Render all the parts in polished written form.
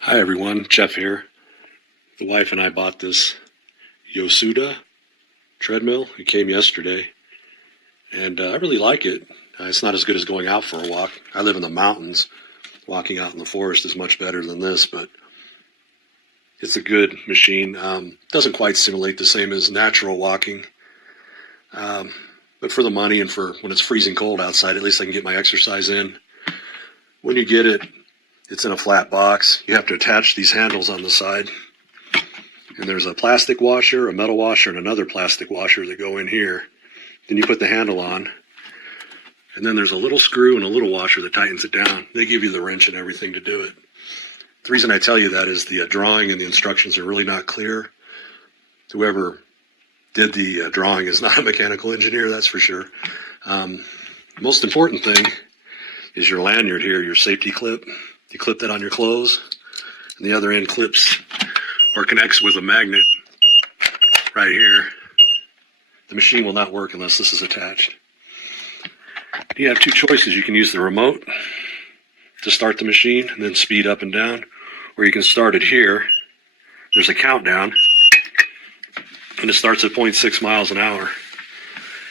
Hi everyone, Jeff here. The wife and I bought this YOSUDA treadmill. It came yesterday, and I really like it. It's not as good as going out for a walk. I live in the mountains. Walking out in the forest is much better than this, but it's a good machine. Doesn't quite simulate the same as natural walking, but for the money and for when it's freezing cold outside, at least I can get my exercise in. When you get it, it's in a flat box. You have to attach these handles on the side. And there's a plastic washer, a metal washer, and another plastic washer that go in here. Then you put the handle on. And then there's a little screw and a little washer that tightens it down. They give you the wrench and everything to do it. The reason I tell you that is the drawing and the instructions are really not clear. Whoever did the drawing is not a mechanical engineer, that's for sure. Most important thing is your lanyard here, your safety clip. You clip that on your clothes, and the other end clips or connects with a magnet right here. The machine will not work unless this is attached. You have two choices. You can use the remote to start the machine and then speed up and down, or you can start it here. There's a countdown, and it starts at 0.6 miles an hour.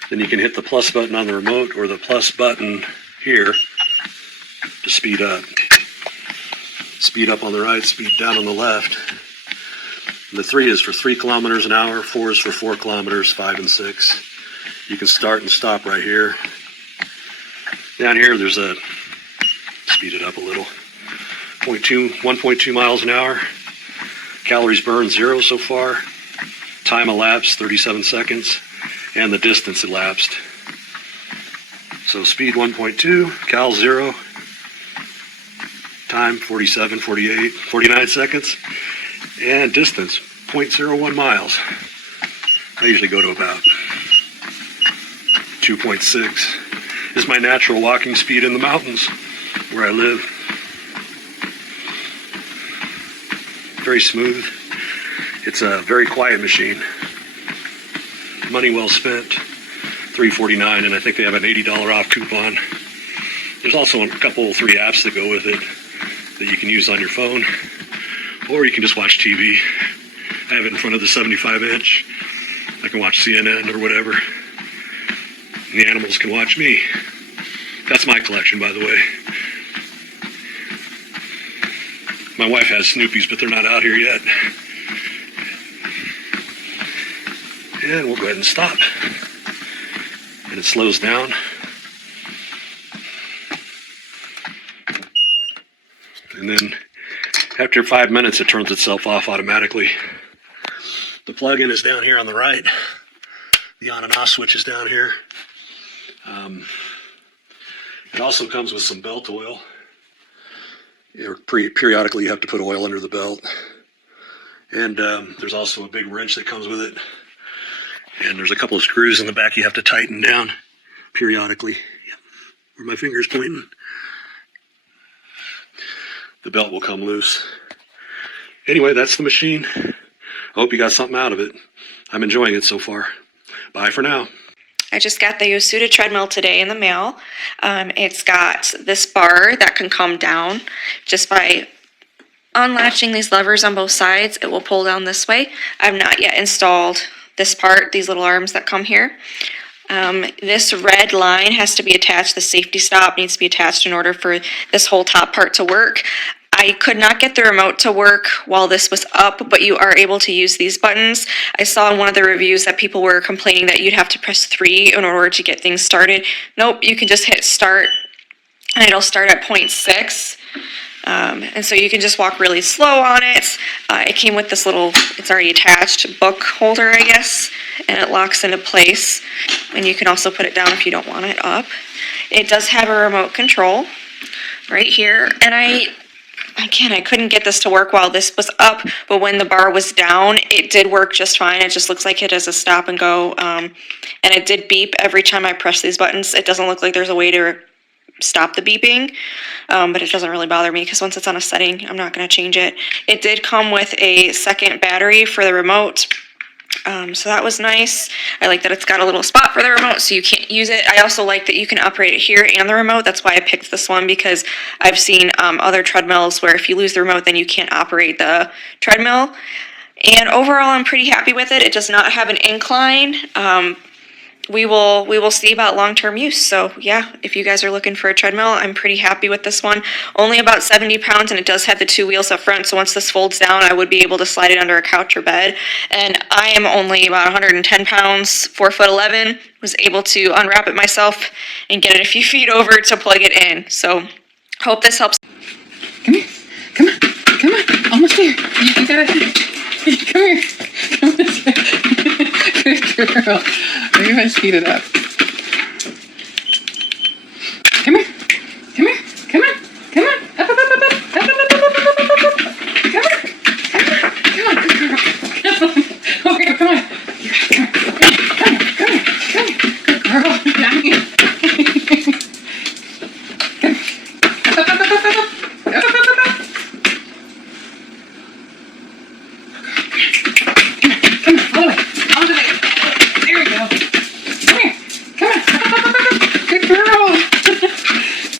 Then you can hit the plus button on the remote or the plus button here to speed up. Speed up on the right, speed down on the left. And the 3 is for 3 kilometers an hour, 4 is for 4 kilometers, 5 and 6. You can start and stop right here. Down here there's a, speed it up a little, 1.2 miles an hour. Calories burned 0 so far. Time elapsed 37 seconds. And the distance elapsed. So speed 1.2, cal 0. Time 47, 48, 49 seconds, and distance 0.01 miles. I usually go to about 2.6. This is my natural walking speed in the mountains where I live. Very smooth. It's a very quiet machine. Money well spent. $3.49, and I think they have an $80 off coupon. There's also a couple, 3 apps that go with it that you can use on your phone, or you can just watch TV. I have it in front of the 75-inch. I can watch CNN or whatever, and the animals can watch me. That's my collection, by the way. My wife has Snoopies, but they're not out here yet. And we'll go ahead and stop. And it slows down. And then after 5 minutes, it turns itself off automatically. The plug-in is down here on the right. The on and off switch is down here. It also comes with some belt oil. Periodically, you have to put oil under the belt. And there's also a big wrench that comes with it. And there's a couple of screws in the back you have to tighten down periodically. Where my finger's pointing. The belt will come loose. Anyway, that's the machine. I hope you got something out of it. I'm enjoying it so far. Bye for now. I just got the YOSUDA treadmill today in the mail. It's got this bar that can come down just by unlatching these levers on both sides. It will pull down this way. I've not yet installed this part, these little arms that come here. This red line has to be attached. The safety stop needs to be attached in order for this whole top part to work. I could not get the remote to work while this was up, but you are able to use these buttons. I saw in one of the reviews that people were complaining that you'd have to press 3 in order to get things started. Nope, you can just hit start and it'll start at 0.6. And so you can just walk really slow on it. It came with this little, it's already attached, book holder, I guess, and it locks into place. And you can also put it down if you don't want it up. It does have a remote control right here. And I couldn't get this to work while this was up, but when the bar was down, it did work just fine. It just looks like it has a stop and go. And it did beep every time I press these buttons. It doesn't look like there's a way to stop the beeping, but it doesn't really bother me because once it's on a setting, I'm not going to change it. It did come with a second battery for the remote. So that was nice. I like that it's got a little spot for the remote so you can't use it. I also like that you can operate it here and the remote. That's why I picked this one, because I've seen other treadmills where if you lose the remote, then you can't operate the treadmill. And overall, I'm pretty happy with it. It does not have an incline. We will see about long-term use. So yeah, if you guys are looking for a treadmill, I'm pretty happy with this one. Only about 70 pounds, and it does have the 2 wheels up front. So once this folds down, I would be able to slide it under a couch or bed. And I am only about 110 pounds, 4'11". Was able to unwrap it myself and get it a few feet over to plug it in. So hope this helps. Come here. Come on. Come on. Almost there. You gotta. Come here. Come on. Good girl. We're gonna speed it up.